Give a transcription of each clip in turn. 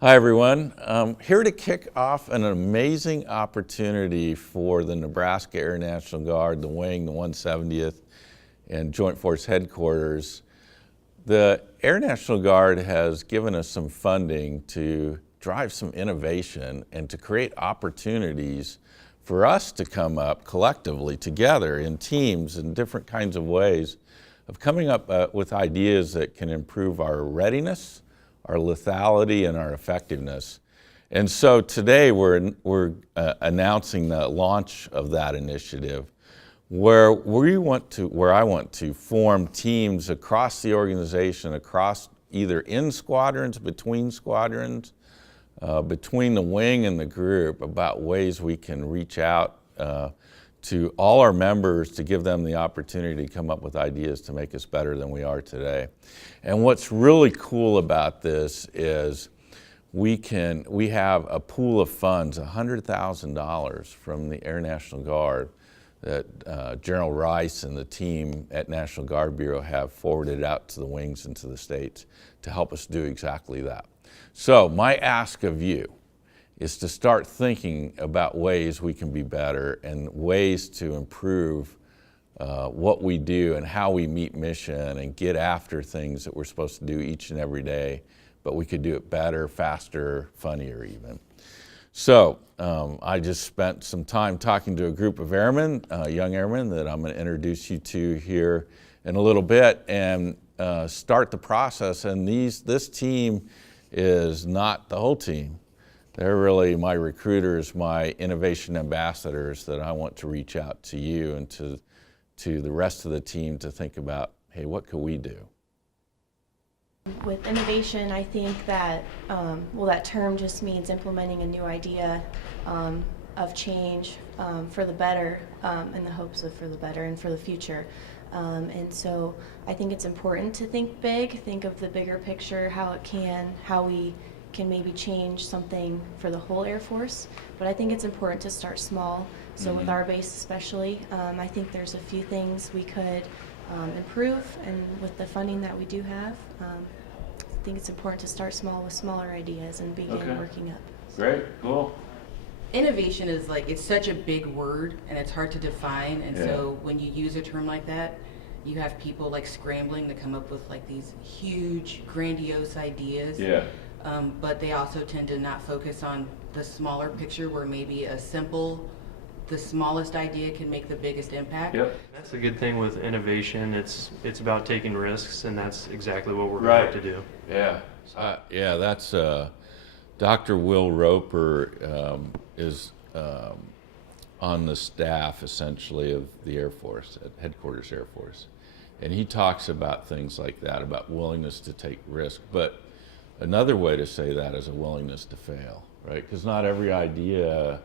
Hi everyone. Here to kick off an amazing opportunity for the Nebraska Air National Guard, the wing, the 170th, and Joint Force Headquarters. The Air National Guard has given us some funding to drive some innovation and to create opportunities for us to come up collectively together in teams in different kinds of ways of coming up with ideas that can improve our readiness, our lethality, and our effectiveness. And so today we're announcing the launch of that initiative where I want to form teams across the organization, across either in squadrons, between the wing and the group, about ways we can reach out to all our members to give them the opportunity to come up with ideas to make us better than we are today. And what's really cool about this is we have a pool of funds, $100,000 from the Air National Guard that General Rice and the team at National Guard Bureau have forwarded out to the wings and to the states to help us do exactly that. So my ask of you is to start thinking about ways we can be better and ways to improve what we do and how we meet mission and get after things that we're supposed to do each and every day, but we could do it better, faster, funnier even. So I just spent some time talking to a group of airmen, young airmen, that I'm going to introduce you to here in a little bit and start the process. And this team is not the whole team. They're really my recruiters, my innovation ambassadors that I want to reach out to you and to the rest of the team to think about, hey, what could we do? With innovation, I think that, that term just means implementing a new idea of change for the better, in the hopes of for the better and for the future. And so I think it's important to think big, think of the bigger picture, how we can maybe change something for the whole Air Force, but I think it's important to start small. So with our base especially, I think there's a few things we could improve, and with the funding that we do have, I think it's important to start small with smaller ideas and begin working up. Great, cool. Innovation is it's such a big word and it's hard to define, and so when you use a term like that, you have people scrambling to come up with these huge, grandiose ideas. Yeah. But they also tend to not focus on the smaller picture where maybe the smallest idea can make the biggest impact. Yep. That's the good thing with innovation. It's about taking risks, and that's exactly what we're going to do. Yeah. That's Dr. Will Roper is on the staff essentially of the Air Force, at Headquarters Air Force. And he talks about things like that, about willingness to take risk. But another way to say that is a willingness to fail, right? Because not every idea,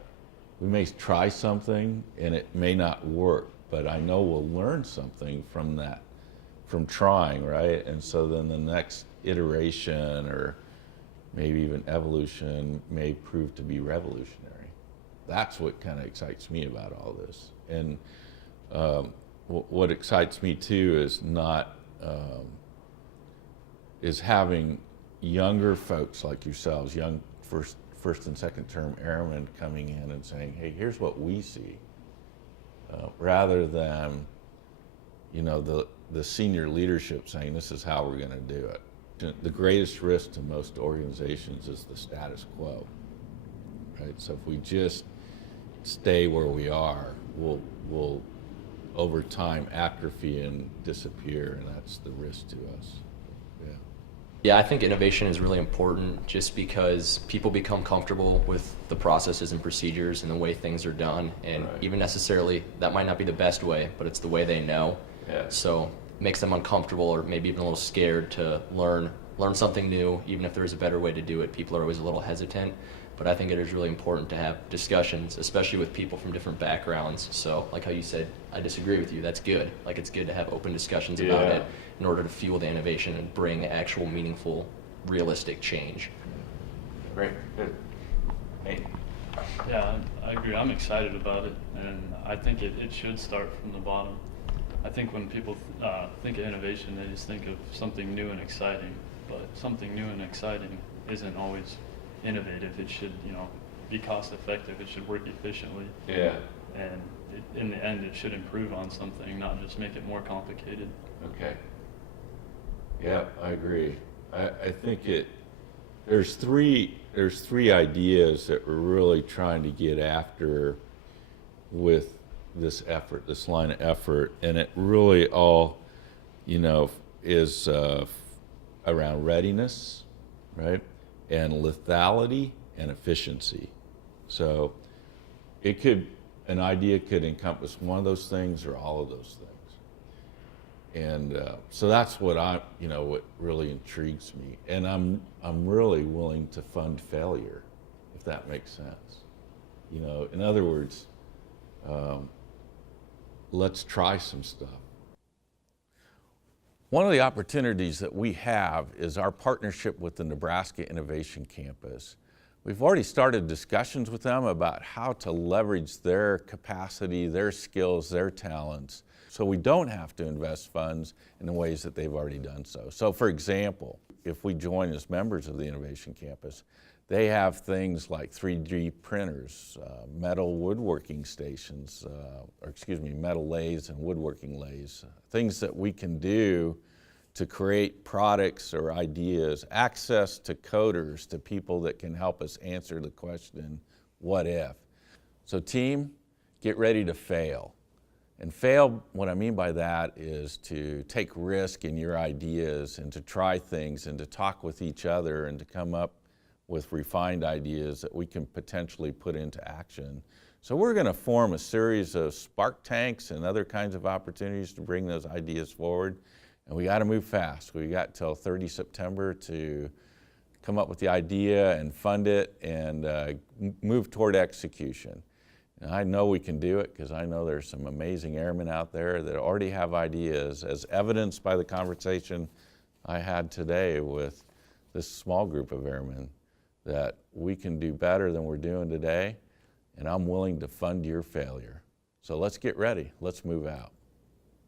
we may try something and it may not work, but I know we'll learn something from that, from trying, right? And so then the next iteration or maybe even evolution may prove to be revolutionary. That's what kind of excites me about all this. And what excites me too is having younger folks like yourselves, young first and second term airmen coming in and saying, hey, here's what we see, rather than the senior leadership saying this is how we're going to do it. The greatest risk to most organizations is the status quo, right? So if we just stay where we are, we'll over time atrophy and disappear, and that's the risk to us. Yeah, I think innovation is really important just because people become comfortable with the processes and procedures and the way things are done, and even necessarily that might not be the best way, but it's the way they know. Yeah. So it makes them uncomfortable or maybe even a little scared to learn something new. Even if there's a better way to do it, people are always a little hesitant. But I think it is really important to have discussions, especially with people from different backgrounds. So like how you said, I disagree with you, that's good. It's good to have open discussions about it in order to fuel the innovation and bring actual meaningful, realistic change. Great, good. Hey. Yeah, I agree. I'm excited about it, and I think it should start from the bottom. I think when people think of innovation, they just think of something new and exciting, but something new and exciting isn't always innovative. It should, be cost effective. It should work efficiently. Yeah. And in the end, it should improve on something, not just make it more complicated. Okay. Yeah, I agree. I think there's three ideas that we're really trying to get after with this effort, this line of effort, and it really all, is around readiness, right, and lethality and efficiency. So an idea could encompass one of those things or all of those things. And so that's what what really intrigues me. And I'm really willing to fund failure, if that makes sense. In other words, let's try some stuff. One of the opportunities that we have is our partnership with the Nebraska Innovation Campus. We've already started discussions with them about how to leverage their capacity, their skills, their talents, so we don't have to invest funds in the ways that they've already done so. So for example, if we join as members of the Innovation Campus, they have things like 3D printers, metal woodworking stations, metal lathes and woodworking lathes, things that we can do to create products or ideas, access to coders, to people that can help us answer the question, what if? So team, get ready to fail. And fail, what I mean by that is to take risk in your ideas and to try things and to talk with each other and to come up with refined ideas that we can potentially put into action. So we're going to form a series of spark tanks and other kinds of opportunities to bring those ideas forward. And we got to move fast. We got till 30 September to come up with the idea and fund it and move toward execution. And I know we can do it because I know there's some amazing airmen out there that already have ideas, as evidenced by the conversation I had today with this small group of airmen, that we can do better than we're doing today, and I'm willing to fund your failure. So let's get ready. Let's move out.